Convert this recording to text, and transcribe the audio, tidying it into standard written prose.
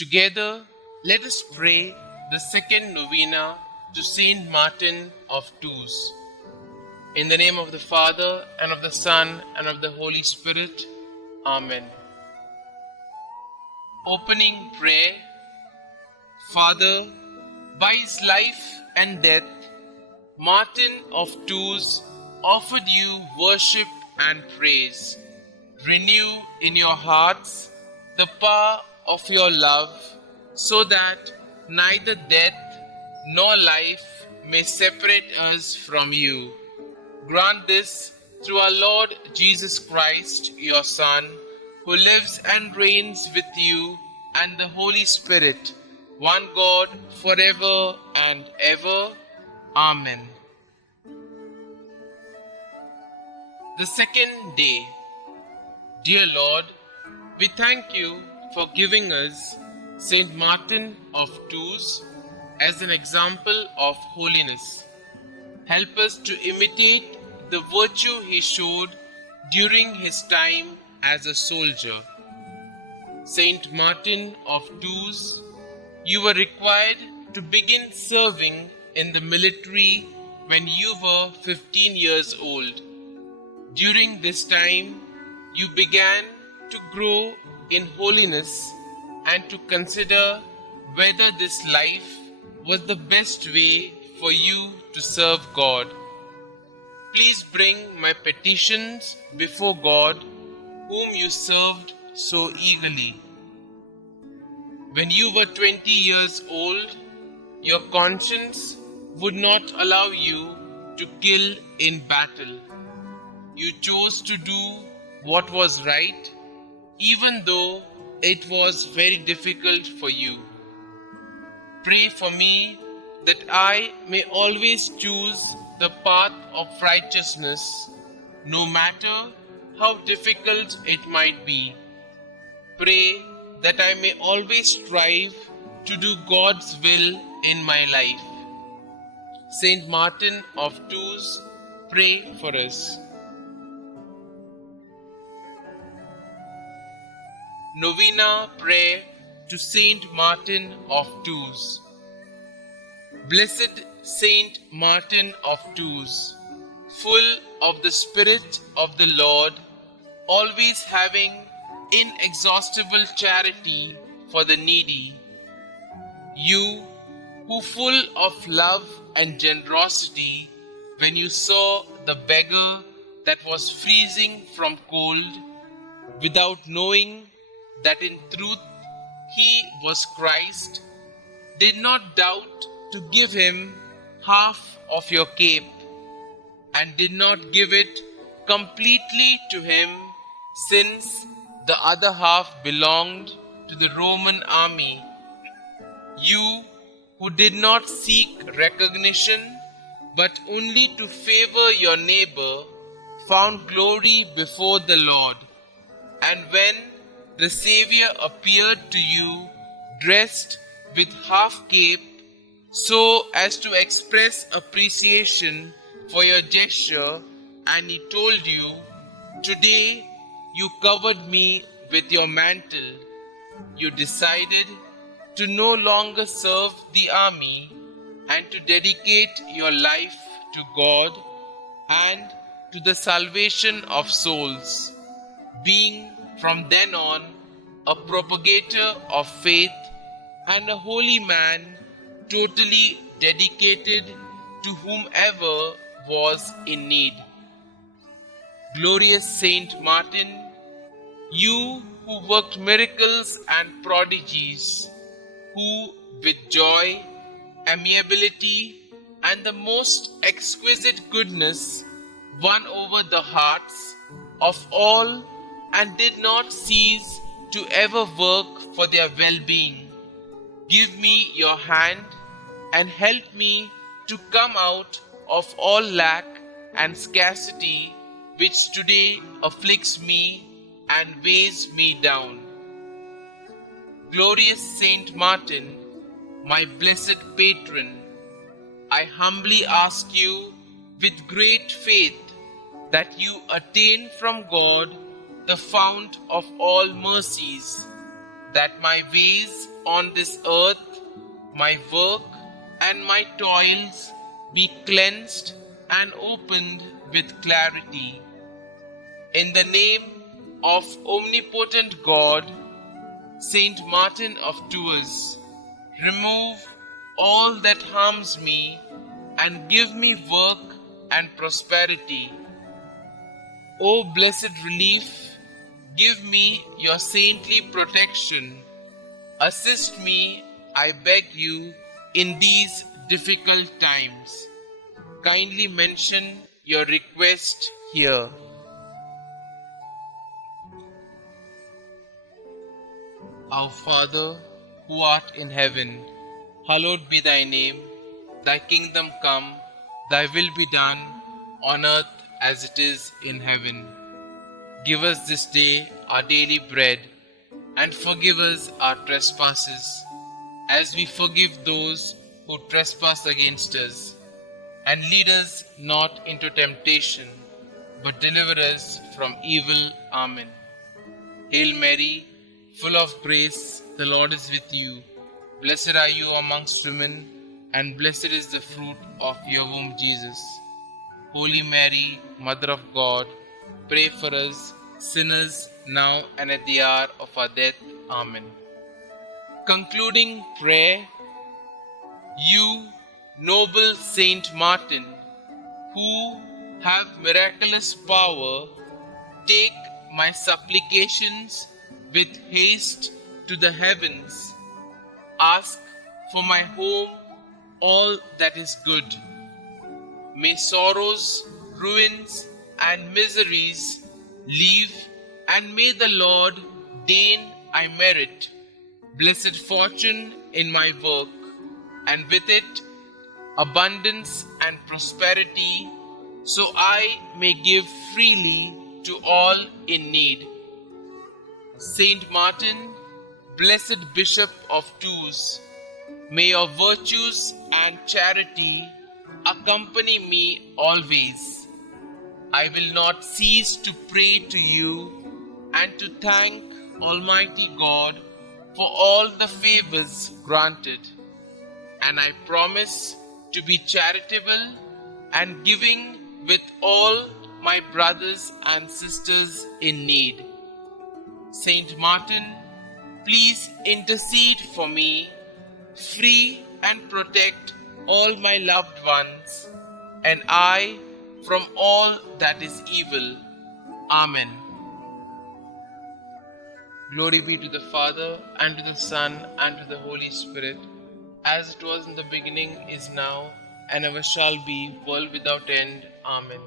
Together, let us pray the second novena to Saint Martin of Tours. In the name of the Father, and of the Son, and of the Holy Spirit. Amen. Opening prayer. Father, by his life and death, Martin of Tours offered you worship and praise. Renew in your hearts the power of your love, so that neither death nor life may separate us from you. Grant this through our Lord Jesus Christ, your Son, who lives and reigns with you and the Holy Spirit, one God, forever and ever. Amen. The second day. Dear Lord, we thank you for giving us Saint Martin of Tours as an example of holiness. Help us to imitate the virtue he showed during his time as a soldier. Saint Martin of Tours, you were required to begin serving in the military when you were 15 years old. During this time, you began to grow in holiness and to consider whether this life was the best way for you to serve God. Please bring my petitions before God, whom you served so eagerly. When you were 20 years old, your conscience would not allow you to kill in battle. You chose to do what was right, even though it was very difficult for you. Pray for me that I may always choose the path of righteousness, no matter how difficult it might be. Pray that I may always strive to do God's will in my life. Saint Martin of Tours, pray for us. Novena prayer to Saint Martin of Tours. Blessed Saint Martin of Tours, full of the Spirit of the Lord, always having inexhaustible charity for the needy, you who full of love and generosity, when you saw the beggar that was freezing from cold, without knowing that in truth he was Christ, did not doubt to give him half of your cape, and did not give it completely to him, since the other half belonged to the Roman army. You who did not seek recognition, but only to favor your neighbor, found glory before the Lord. And when the Xavier appeared to you, dressed with half cape, so as to express appreciation for your gesture, and he told you, "Today you covered me with your mantle," you decided to no longer serve the army and to dedicate your life to God and to the salvation of souls, being from then on a propagator of faith and a holy man, totally dedicated to whomever was in need. Glorious Saint Martin, you who worked miracles and prodigies, who with joy, amiability, and the most exquisite goodness won over the hearts of all and did not cease to ever work for their well-being, give me your hand and help me to come out of all lack and scarcity which today afflicts me and weighs me down. Glorious Saint Martin, my blessed patron, I humbly ask you with great faith that you attain from God, the fount of all mercies, that my ways on this earth, my work and my toils be cleansed and opened with clarity. In the name of omnipotent God, Saint Martin of Tours, remove all that harms me and give me work and prosperity. O blessed relief, give me your saintly protection. Assist me, I beg you, in these difficult times. Kindly mention your request here. Our Father, who art in heaven, hallowed be thy name. Thy kingdom come, thy will be done, on earth as it is in heaven. Give us this day our daily bread, and forgive us our trespasses, as we forgive those who trespass against us. And lead us not into temptation, but deliver us from evil. Amen. Hail Mary, full of grace, the Lord is with you. Blessed are you amongst women, and blessed is the fruit of your womb, Jesus. Holy Mary, Mother of God, pray for us sinners now and at the hour of our death. Amen. Concluding prayer. You, noble Saint Martin, who have miraculous power, take my supplications with haste to the heavens. Ask for my home all that is good. May sorrows, ruins, and miseries leave, and may the Lord deign I merit blessed fortune in my work, and with it abundance and prosperity, so I may give freely to all in need. Saint Martin, blessed Bishop of Tours, may your virtues and charity accompany me always. I will not cease to pray to you and to thank Almighty God for all the favors granted. And I promise to be charitable and giving with all my brothers and sisters in need. Saint Martin, please intercede for me, free and protect all my loved ones, and I from all that is evil. Amen. Glory be to the Father, and to the Son, and to the Holy Spirit, as it was in the beginning, is now, and ever shall be, world without end. Amen.